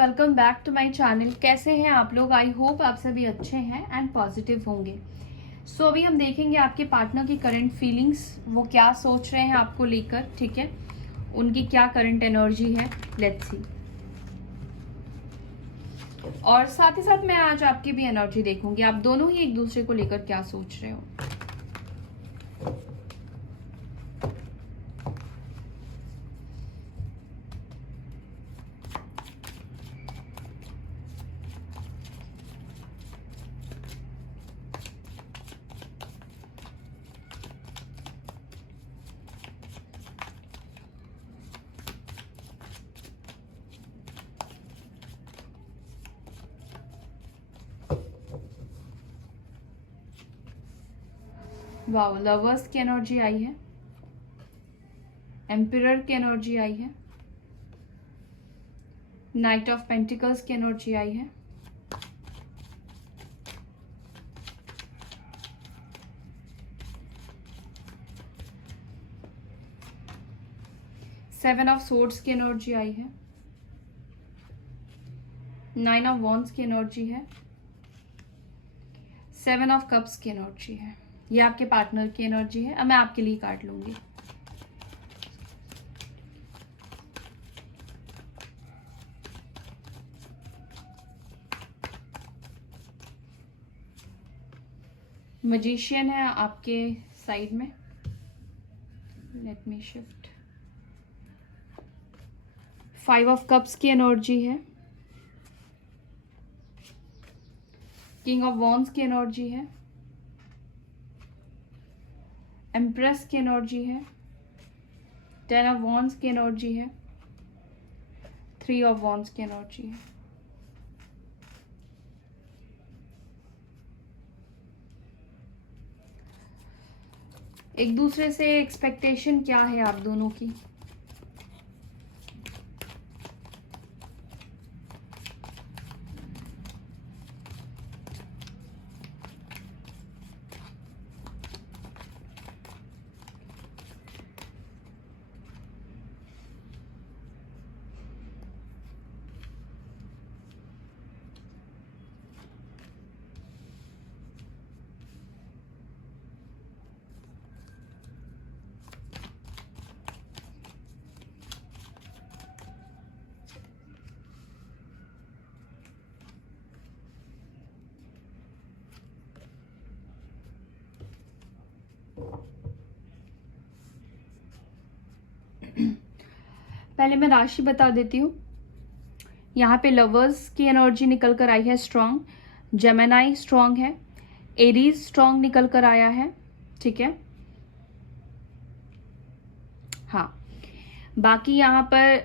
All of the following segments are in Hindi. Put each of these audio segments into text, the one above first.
Welcome back to my channel. कैसे हैं आप लोग? आई होप आप सभी अच्छे हैं एंड पॉजिटिव होंगे। सो अभी हम देखेंगे आपके पार्टनर की करंट फीलिंग्स, वो क्या सोच रहे हैं आपको लेकर, ठीक है, उनकी क्या करंट एनर्जी है। Let's see. और साथ ही साथ मैं आज आपकी भी एनर्जी देखूंगी, आप दोनों ही एक दूसरे को लेकर क्या सोच रहे हो। वाओ, लवर्स की एनर्जी आई है, एम्पिरर की एनर्जी आई है, नाइट ऑफ पेंटिकल्स की एनर्जी आई है, सेवन ऑफ सोर्ड्स की एनर्जी आई है, नाइन ऑफ वॉन्ड्स की एनर्जी है, सेवन ऑफ कप्स की एनर्जी है। ये आपके पार्टनर की एनर्जी है। अब मैं आपके लिए काट लूंगी। मैजिशियन है आपके साइड में। Let me shift. Five of cups की एनर्जी है, किंग ऑफ वॉन्ड्स की एनर्जी है, एम्प्रेस की एनर्जी है, टेन ऑफ वॉन्ड्स की एनर्जी है, थ्री ऑफ वॉन्ड्स की एनर्जी है। एक दूसरे से एक्सपेक्टेशन क्या है आप दोनों की? पहले मैं राशि बता देती हूँ। यहाँ पे लवर्स की एनर्जी निकल कर आई है स्ट्रांग, जेमिनी स्ट्रांग है, एरीज स्ट्रांग निकल कर आया है, ठीक है। हाँ, बाकी यहाँ पर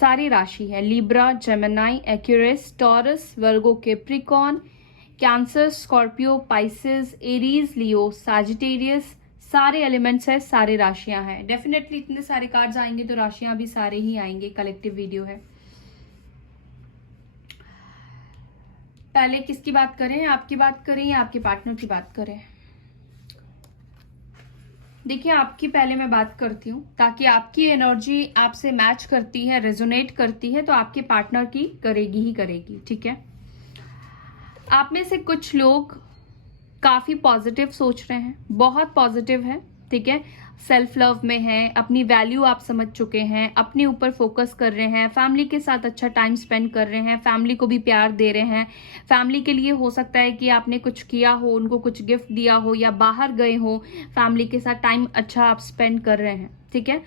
सारी राशि है, Libra, Gemini, Aquarius, Taurus, Virgo, Capricorn, Cancer, Scorpio, Pisces, Aries, Leo, Sagittarius, सारे एलिमेंट्स है, सारे राशियां हैं। डेफिनेटली इतने सारे कार्ड्स आएंगे तो राशियां भी सारे ही आएंगे, कलेक्टिव वीडियो है। पहले किसकी बात करें, आपकी बात करें या आपके पार्टनर की बात करें? देखिए, आपकी पहले मैं बात करती हूँ, ताकि आपकी एनर्जी आपसे मैच करती है, रेजोनेट करती है, तो आपके पार्टनर की करेगी ही करेगी, ठीक है। आप में से कुछ लोग काफी पॉजिटिव सोच रहे हैं, बहुत पॉजिटिव है, ठीक है। सेल्फ लव में हैं, अपनी वैल्यू आप समझ चुके हैं, अपने ऊपर फोकस कर रहे हैं, फैमिली के साथ अच्छा टाइम स्पेंड कर रहे हैं, फैमिली को भी प्यार दे रहे हैं। फैमिली के लिए हो सकता है कि आपने कुछ किया हो, उनको कुछ गिफ्ट दिया हो, या बाहर गए हो, फैमिली के साथ टाइम अच्छा आप स्पेंड कर रहे हैं, ठीक है।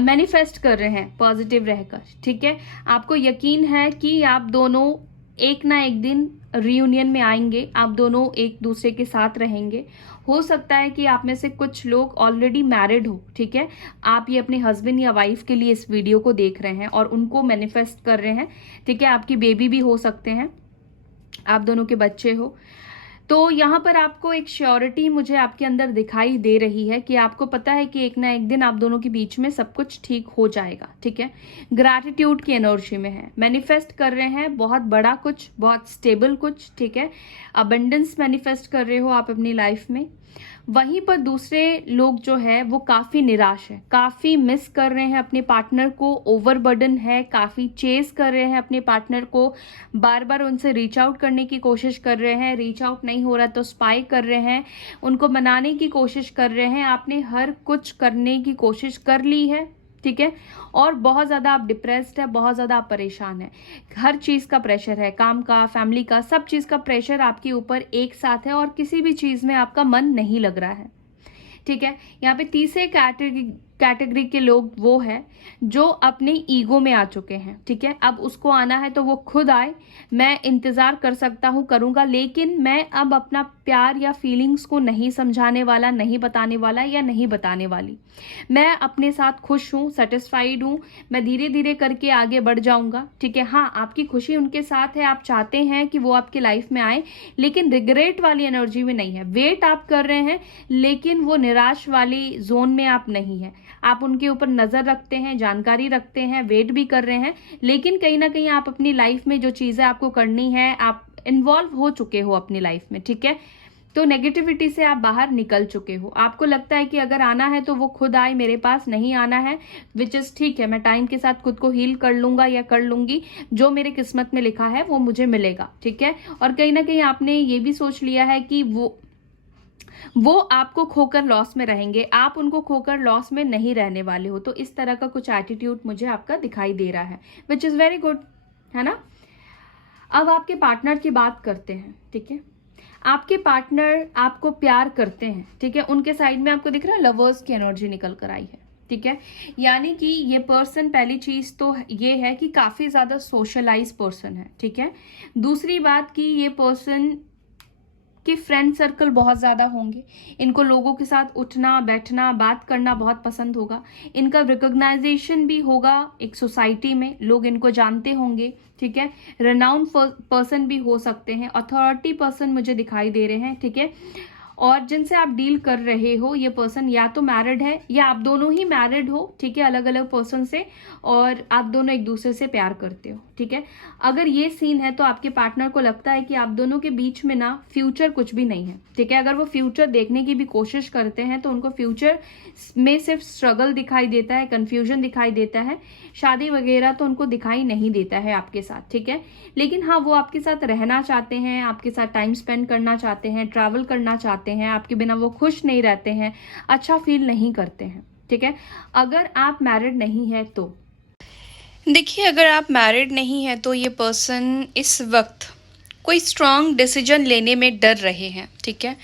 मैनिफेस्ट कर रहे हैं पॉजिटिव रहकर, ठीक है। आपको यकीन है कि आप दोनों एक ना एक दिन रियूनियन में आएंगे, आप दोनों एक दूसरे के साथ रहेंगे। हो सकता है कि आप में से कुछ लोग ऑलरेडी मैरिड हो, ठीक है। आप ये अपने हस्बैंड या वाइफ के लिए इस वीडियो को देख रहे हैं और उनको मैनिफेस्ट कर रहे हैं, ठीक है। आपकी बेबी भी हो सकते हैं, आप दोनों के बच्चे हो। तो यहाँ पर आपको एक श्योरिटी मुझे आपके अंदर दिखाई दे रही है कि आपको पता है कि एक ना एक दिन आप दोनों के बीच में सब कुछ ठीक हो जाएगा, ठीक है। ग्रैटिट्यूड की एनर्जी में है, मैनिफेस्ट कर रहे हैं बहुत बड़ा कुछ, बहुत स्टेबल कुछ, ठीक है। अबंडेंस मैनिफेस्ट कर रहे हो आप अपनी लाइफ में। वहीं पर दूसरे लोग जो है वो काफ़ी निराश है, काफ़ी मिस कर रहे हैं अपने पार्टनर को, ओवरबर्डन है, काफ़ी चेस कर रहे हैं अपने पार्टनर को, बार बार उनसे रीच आउट करने की कोशिश कर रहे हैं, रीच आउट नहीं हो रहा तो स्पाई कर रहे हैं, उनको मनाने की कोशिश कर रहे हैं। आपने हर कुछ करने की कोशिश कर ली है, ठीक है, और बहुत ज़्यादा आप डिप्रेस्ड है, बहुत ज़्यादा आप परेशान है, हर चीज़ का प्रेशर है, काम का, फैमिली का, सब चीज़ का प्रेशर आपके ऊपर एक साथ है और किसी भी चीज़ में आपका मन नहीं लग रहा है, ठीक है। यहाँ पे तीसरे कैटेगरी के लोग वो है जो अपने ईगो में आ चुके हैं, ठीक है। अब उसको आना है तो वो खुद आए, मैं इंतज़ार कर सकता हूँ, करूँगा, लेकिन मैं अब अपना प्यार या फीलिंग्स को नहीं समझाने वाला, नहीं बताने वाला या नहीं बताने वाली। मैं अपने साथ खुश हूँ, सेटिस्फाइड हूँ, मैं धीरे धीरे करके आगे बढ़ जाऊँगा, ठीक है। हाँ, आपकी खुशी उनके साथ है, आप चाहते हैं कि वो आपकी लाइफ में आए, लेकिन रिग्रेट वाली एनर्जी में नहीं है। वेट आप कर रहे हैं, लेकिन वो निराश वाली जोन में आप नहीं हैं। आप उनके ऊपर नज़र रखते हैं, जानकारी रखते हैं, वेट भी कर रहे हैं, लेकिन कहीं ना कहीं आप अपनी लाइफ में जो चीज़ें आपको करनी है, आप इन्वॉल्व हो चुके हो अपनी लाइफ में, ठीक है। तो नेगेटिविटी से आप बाहर निकल चुके हो। आपको लगता है कि अगर आना है तो वो खुद आए, मेरे पास नहीं आना है, विच इज़ ठीक है, मैं टाइम के साथ खुद को हील कर लूँगा या कर लूँगी, जो मेरे किस्मत में लिखा है वो मुझे मिलेगा, ठीक है। और कहीं ना कहीं आपने ये भी सोच लिया है कि वो आपको खोकर लॉस में रहेंगे, आप उनको खोकर लॉस में नहीं रहने वाले हो। तो इस तरह का कुछ एटीट्यूड मुझे आपका दिखाई दे रहा है, विच इज़ वेरी गुड, है ना। अब आपके पार्टनर की बात करते हैं, ठीक है। आपके पार्टनर आपको प्यार करते हैं, ठीक है। उनके साइड में आपको दिख रहा है लवर्स की एनर्जी निकल कर आई है, ठीक है। यानी कि ये पर्सन, पहली चीज तो ये है कि काफी ज्यादा सोशलाइज पर्सन है, ठीक है। दूसरी बात कि ये पर्सन कि फ्रेंड सर्कल बहुत ज़्यादा होंगे, इनको लोगों के साथ उठना बैठना बात करना बहुत पसंद होगा, इनका रिकॉग्नाइजेशन भी होगा, एक सोसाइटी में लोग इनको जानते होंगे, ठीक है। रेनाउंड पर्सन भी हो सकते हैं, अथॉरिटी पर्सन मुझे दिखाई दे रहे हैं, ठीक है। और जिनसे आप डील कर रहे हो ये पर्सन या तो मैरिड है या आप दोनों ही मैरिड हो, ठीक है, अलग अलग पर्सन से, और आप दोनों एक दूसरे से प्यार करते हो, ठीक है। अगर ये सीन है तो आपके पार्टनर को लगता है कि आप दोनों के बीच में ना फ्यूचर कुछ भी नहीं है, ठीक है। अगर वो फ्यूचर देखने की भी कोशिश करते हैं तो उनको फ्यूचर में सिर्फ स्ट्रगल दिखाई देता है, कंफ्यूजन दिखाई देता है, शादी वगैरह तो उनको दिखाई नहीं देता है आपके साथ, ठीक है। लेकिन हाँ, वो आपके साथ रहना चाहते हैं, आपके साथ टाइम स्पेंड करना चाहते हैं, ट्रैवल करना चाहते हैं, आपके बिना वो खुश नहीं रहते हैं, अच्छा फील नहीं करते हैं, ठीक है। अगर आप मैरिड नहीं है तो देखिए, अगर आप मैरिड नहीं है तो ये पर्सन इस वक्त कोई स्ट्रॉन्ग डिसीजन लेने में डर रहे हैं, ठीक है।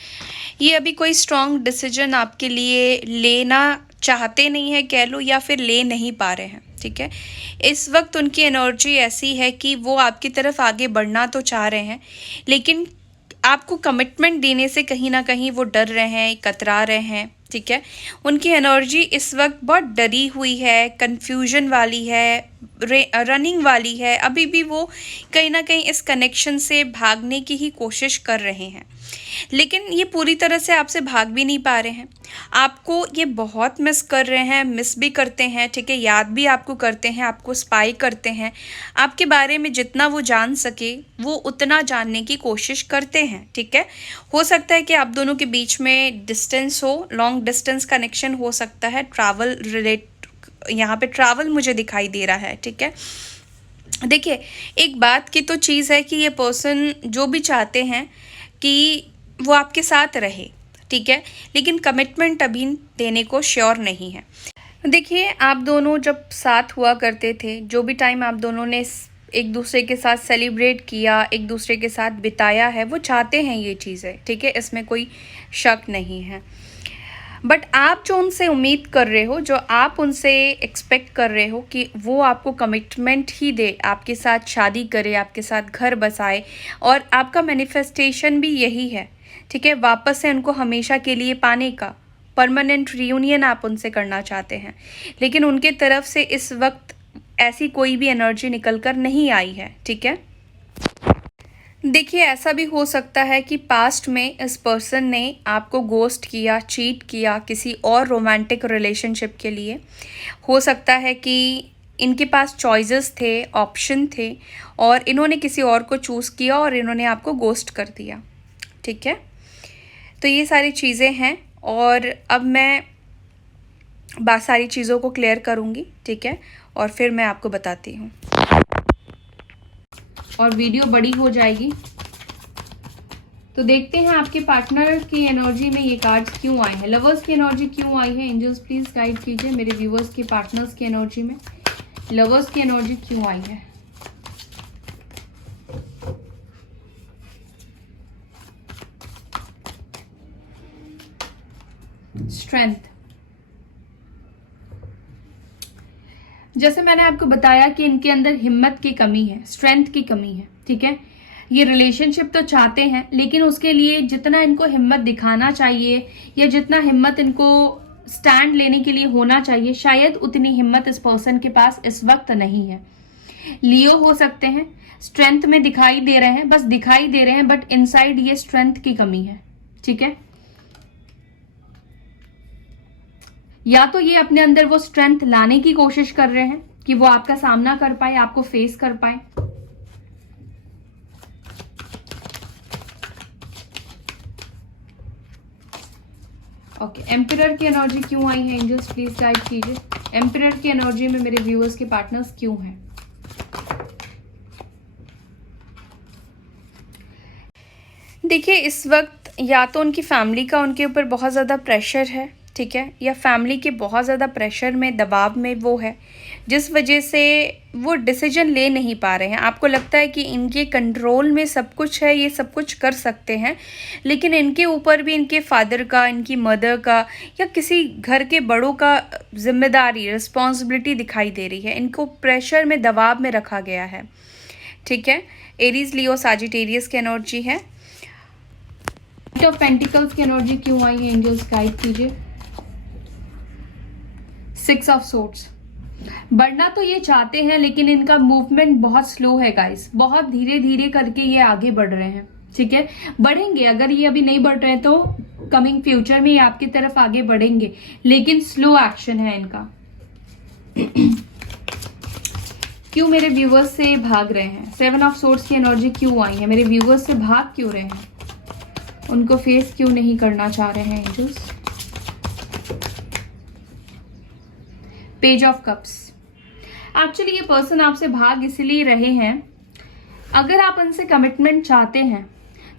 ये अभी कोई स्ट्रॉन्ग डिसीजन आपके लिए लेना चाहते नहीं है कह लो, या फिर ले नहीं पा रहे हैं, ठीक है। इस वक्त उनकी एनर्जी ऐसी है कि वो आपकी तरफ आगे बढ़ना तो चाह रहे हैं, लेकिन आपको कमिटमेंट देने से कहीं ना कहीं वो डर रहे हैं, कतरा रहे हैं, ठीक है। उनकी एनर्जी इस वक्त बहुत डरी हुई है, कंफ्यूजन वाली है, रनिंग वाली है। अभी भी वो कहीं ना कहीं इस कनेक्शन से भागने की ही कोशिश कर रहे हैं, लेकिन ये पूरी तरह से आपसे भाग भी नहीं पा रहे हैं। आपको ये बहुत मिस कर रहे हैं, मिस भी करते हैं, ठीक है, याद भी आपको करते हैं, आपको स्पाई करते हैं, आपके बारे में जितना वो जान सके वो उतना जानने की कोशिश करते हैं, ठीक है। हो सकता है कि आप दोनों के बीच में डिस्टेंस हो, लॉन्ग डिस्टेंस कनेक्शन हो सकता है, यहाँ पे ट्रैवल मुझे दिखाई दे रहा है, ठीक है। देखिए, एक बात की तो चीज़ है कि ये पर्सन जो भी चाहते हैं कि वो आपके साथ रहे, ठीक है, लेकिन कमिटमेंट अभी देने को श्योर नहीं है। देखिए, आप दोनों जब साथ हुआ करते थे, जो भी टाइम आप दोनों ने एक दूसरे के साथ सेलिब्रेट किया, एक दूसरे के साथ बिताया है, वो चाहते हैं ये चीज़ें, ठीक है, इसमें कोई शक नहीं है। बट आप जो उनसे उम्मीद कर रहे हो, जो आप उनसे एक्सपेक्ट कर रहे हो कि वो आपको कमिटमेंट ही दे, आपके साथ शादी करे, आपके साथ घर बसाए, और आपका मैनिफेस्टेशन भी यही है, ठीक है, वापस से उनको हमेशा के लिए पाने का, परमानेंट रियूनियन आप उनसे करना चाहते हैं, लेकिन उनके तरफ से इस वक्त ऐसी कोई भी एनर्जी निकल कर नहीं आई है, ठीक है। देखिए, ऐसा भी हो सकता है कि पास्ट में इस पर्सन ने आपको गोस्ट किया, चीट किया किसी और रोमांटिक रिलेशनशिप के लिए। हो सकता है कि इनके पास चॉइसेस थे, ऑप्शन थे, और इन्होंने किसी और को चूज़ किया और इन्होंने आपको गोस्ट कर दिया, ठीक है। तो ये सारी चीज़ें हैं, और अब मैं बात सारी चीज़ों को क्लियर करूँगी, ठीक है, और फिर मैं आपको बताती हूँ और वीडियो बड़ी हो जाएगी। तो देखते हैं आपके पार्टनर की एनर्जी में ये कार्ड्स क्यों आए हैं, लवर्स की एनर्जी क्यों आई है। एंजल्स प्लीज गाइड कीजिए मेरे व्यूवर्स के पार्टनर्स की एनर्जी में लवर्स की एनर्जी क्यों आई है। स्ट्रेंथ, जैसे मैंने आपको बताया कि इनके अंदर हिम्मत की कमी है, स्ट्रेंथ की कमी है, ठीक है। ये रिलेशनशिप तो चाहते हैं, लेकिन उसके लिए जितना इनको हिम्मत दिखाना चाहिए या जितना हिम्मत इनको स्टैंड लेने के लिए होना चाहिए, शायद उतनी हिम्मत इस पर्सन के पास इस वक्त नहीं है। लियो हो सकते हैं, स्ट्रेंथ में दिखाई दे रहे हैं, बस दिखाई दे रहे हैं, बट इनसाइड ये स्ट्रेंथ की कमी है, ठीक है। या तो ये अपने अंदर वो स्ट्रेंथ लाने की कोशिश कर रहे हैं कि वो आपका सामना कर पाए, आपको फेस कर पाए। ओके, एम्पिरर की एनर्जी क्यों आई है एंजल्स प्लीज गाइड कीजिए। एम्पिरर की एनर्जी में मेरे व्यूअर्स के पार्टनर्स क्यों हैं। देखिए, इस वक्त या तो उनकी फैमिली का उनके ऊपर बहुत ज़्यादा प्रेशर है, ठीक है, या फैमिली के बहुत ज़्यादा प्रेशर में, दबाव में वो है, जिस वजह से वो डिसीजन ले नहीं पा रहे हैं। आपको लगता है कि इनके कंट्रोल में सब कुछ है, ये सब कुछ कर सकते हैं, लेकिन इनके ऊपर भी इनके फादर का, इनकी मदर का या किसी घर के बड़ों का जिम्मेदारी, रिस्पॉन्सिबिलिटी दिखाई दे रही है। इनको प्रेशर में, दबाव में रखा गया है, ठीक है। एरीज, लियो, सजिटेरियस की एनर्जी है। नाइट ऑफ पेंटिकल्स की एनर्जी क्यों आई है एंजल्स गाइड कीजिए। 6 ऑफ सोर्ड्स, बढ़ना तो ये चाहते हैं, लेकिन इनका मूवमेंट बहुत स्लो है गाइस, बहुत धीरे धीरे करके ये आगे बढ़ रहे हैं, ठीक है। बढ़ेंगे, अगर ये अभी नहीं बढ़ रहे हैं तो कमिंग फ्यूचर में ये आपकी तरफ आगे बढ़ेंगे, लेकिन स्लो एक्शन है इनका। क्यों मेरे व्यूवर्स से भाग रहे हैं। 7 ऑफ सोर्ड्स की एनर्जी क्यों आई है, मेरे व्यूवर्स से भाग क्यों रहे हैं, उनको फेस क्यों नहीं करना चाह रहे हैं angels. Page of cups, actually ये पर्सन आपसे भाग इसलिए रहे हैं, अगर आप उनसे कमिटमेंट चाहते हैं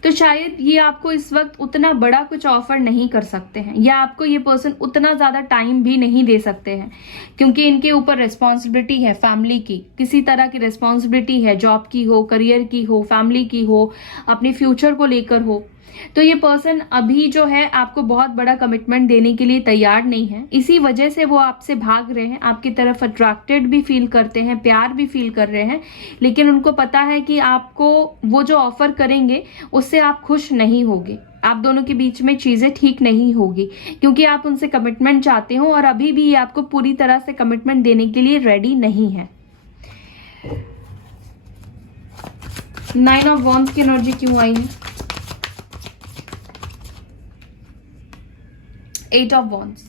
तो शायद ये आपको इस वक्त उतना बड़ा कुछ ऑफर नहीं कर सकते हैं, या आपको ये पर्सन उतना ज़्यादा टाइम भी नहीं दे सकते हैं, क्योंकि इनके ऊपर रिस्पॉन्सिबिलिटी है फैमिली की, किसी तरह की रिस्पॉन्सिबिलिटी है, जॉब की हो, करियर की हो, फैमिली की हो, अपने फ्यूचर को लेकर हो। तो ये पर्सन अभी जो है आपको बहुत बड़ा कमिटमेंट देने के लिए तैयार नहीं है, इसी वजह से वो आपसे भाग रहे हैं। आपकी तरफ अट्रैक्टेड भी फील करते हैं, प्यार भी फील कर रहे हैं, लेकिन उनको पता है कि आपको वो जो ऑफर करेंगे उससे आप खुश नहीं होगे, आप दोनों के बीच में चीजें ठीक नहीं होगी, क्योंकि आप उनसे कमिटमेंट चाहते हो और अभी भी ये आपको पूरी तरह से कमिटमेंट देने के लिए रेडी नहीं है। 9 ऑफ वॉन्ड्स की एनर्जी क्यों आई है। 8 ऑफ वॉन्ड्स,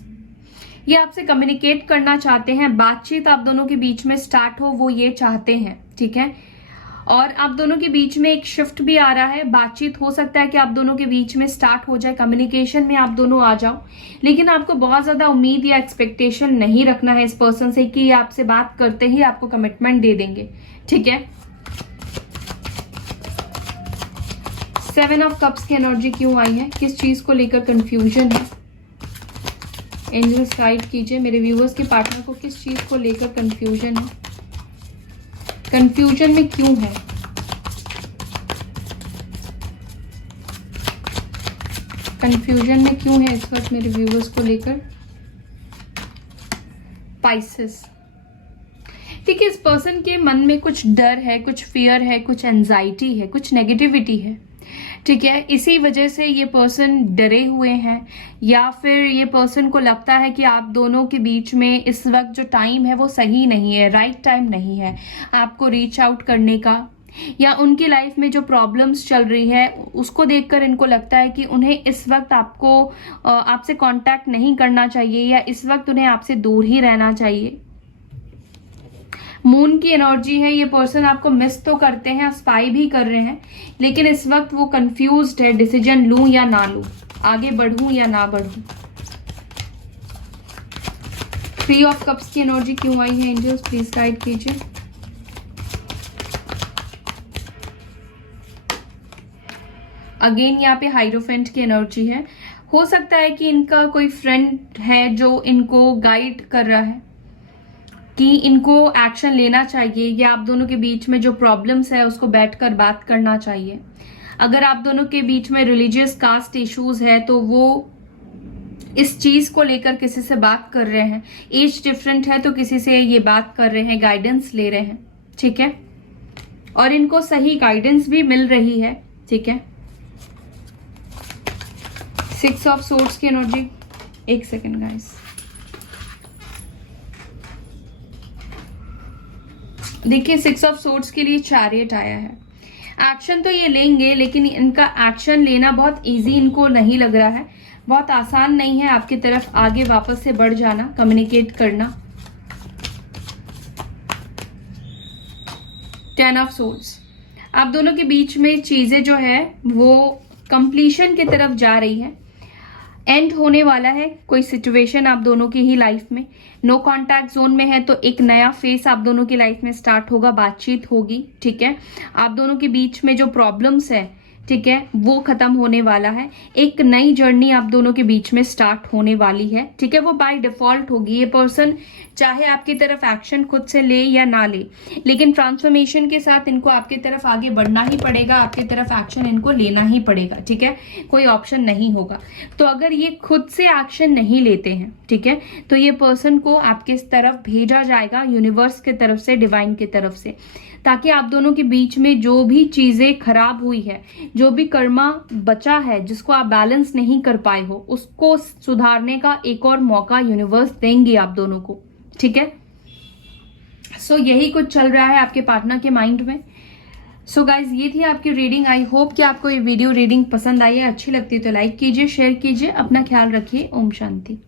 ये आपसे कम्युनिकेट करना चाहते हैं, बातचीत आप दोनों के बीच में स्टार्ट हो, वो ये चाहते हैं, ठीक है। और आप दोनों के बीच में एक शिफ्ट भी आ रहा है, बातचीत हो सकता है कि आप दोनों के बीच में स्टार्ट हो जाए, कम्युनिकेशन में आप दोनों आ जाओ, लेकिन आपको बहुत ज्यादा उम्मीद या एक्सपेक्टेशन नहीं रखना है इस पर्सन से कि आपसे बात करते ही आपको कमिटमेंट दे देंगे, ठीक है। 7 ऑफ कप्स की एनर्जी क्यों आई है, किस चीज को लेकर कंफ्यूजन है। एंजल्स गाइड कीजिए मेरे व्यूअर्स के पार्टनर को, किस चीज को लेकर कंफ्यूजन है, कंफ्यूजन में क्यों है। कंफ्यूजन में क्यों है इस वक्त मेरे व्यूअर्स को लेकर। पाइसेस, ठीक है, इस पर्सन के मन में कुछ डर है, कुछ फियर है, कुछ एंजाइटी है, कुछ नेगेटिविटी है, ठीक है। इसी वजह से ये पर्सन डरे हुए हैं, या फिर ये पर्सन को लगता है कि आप दोनों के बीच में इस वक्त जो टाइम है वो सही नहीं है, राइट टाइम नहीं है आपको रीच आउट करने का, या उनकी लाइफ में जो प्रॉब्लम्स चल रही है उसको देखकर इनको लगता है कि उन्हें इस वक्त आपसे कांटेक्ट नहीं करना चाहिए, या इस वक्त उन्हें आपसे दूर ही रहना चाहिए। मून की एनर्जी है, ये पर्सन आपको मिस तो करते हैं, स्पाई भी कर रहे हैं, लेकिन इस वक्त वो कंफ्यूज्ड है, डिसीजन लूं या ना लूं, आगे बढ़ूं या ना बढ़ूं। 3 ऑफ कप्स की एनर्जी क्यों आई है एंजल्स, प्लीज गाइड कीजिए। अगेन यहाँ पे हाइरोफेंट की एनर्जी है। हो सकता है कि इनका कोई फ्रेंड है जो इनको गाइड कर रहा है कि इनको एक्शन लेना चाहिए, या आप दोनों के बीच में जो प्रॉब्लम्स है उसको बैठकर बात करना चाहिए। अगर आप दोनों के बीच में रिलीजियस कास्ट इश्यूज है तो वो इस चीज को लेकर किसी से बात कर रहे हैं। एज डिफरेंट है तो किसी से ये बात कर रहे हैं, गाइडेंस ले रहे हैं, ठीक है, और इनको सही गाइडेंस भी मिल रही है, ठीक है। 6 ऑफ सोर्ड्स की एनर्जी, एक सेकेंड गाइस, देखिए 6 ऑफ सोर्ड्स के लिए चैरियट आया है। एक्शन तो ये लेंगे, लेकिन इनका एक्शन लेना बहुत इजी इनको नहीं लग रहा है, बहुत आसान नहीं है आपकी तरफ आगे वापस से बढ़ जाना, कम्युनिकेट करना। 10 ऑफ सोर्ड्स, आप दोनों के बीच में चीजें जो है वो कंप्लीशन की तरफ जा रही है, एंड होने वाला है कोई सिचुएशन आप दोनों की ही लाइफ में। नो कॉन्टैक्ट जोन में है तो एक नया फेस आप दोनों की लाइफ में स्टार्ट होगा, बातचीत होगी, ठीक है। आप दोनों के बीच में जो प्रॉब्लम्स है, ठीक है, वो खत्म होने वाला है। एक नई जर्नी आप दोनों के बीच में स्टार्ट होने वाली है, ठीक है, वो बाय डिफॉल्ट होगी। ये पर्सन चाहे आपकी तरफ एक्शन खुद से ले या ना ले, लेकिन ट्रांसफॉर्मेशन के साथ इनको आपकी तरफ आगे बढ़ना ही पड़ेगा, आपकी तरफ एक्शन इनको लेना ही पड़ेगा, ठीक है, कोई ऑप्शन नहीं होगा। तो अगर ये खुद से एक्शन नहीं लेते हैं, ठीक है, तो ये पर्सन को आपके तरफ भेजा जाएगा यूनिवर्स की तरफ से, डिवाइन की तरफ से, ताकि आप दोनों के बीच में जो भी चीजें खराब हुई है, जो भी कर्मा बचा है जिसको आप बैलेंस नहीं कर पाए हो, उसको सुधारने का एक और मौका यूनिवर्स देंगे आप दोनों को, ठीक है। सो यही कुछ चल रहा है आपके पार्टनर के माइंड में। सो गाइज, ये थी आपकी रीडिंग। आई होप कि आपको ये वीडियो रीडिंग पसंद आई है, अच्छी लगती है तो लाइक कीजिए, शेयर कीजिए, अपना ख्याल रखिए। ओम शांति।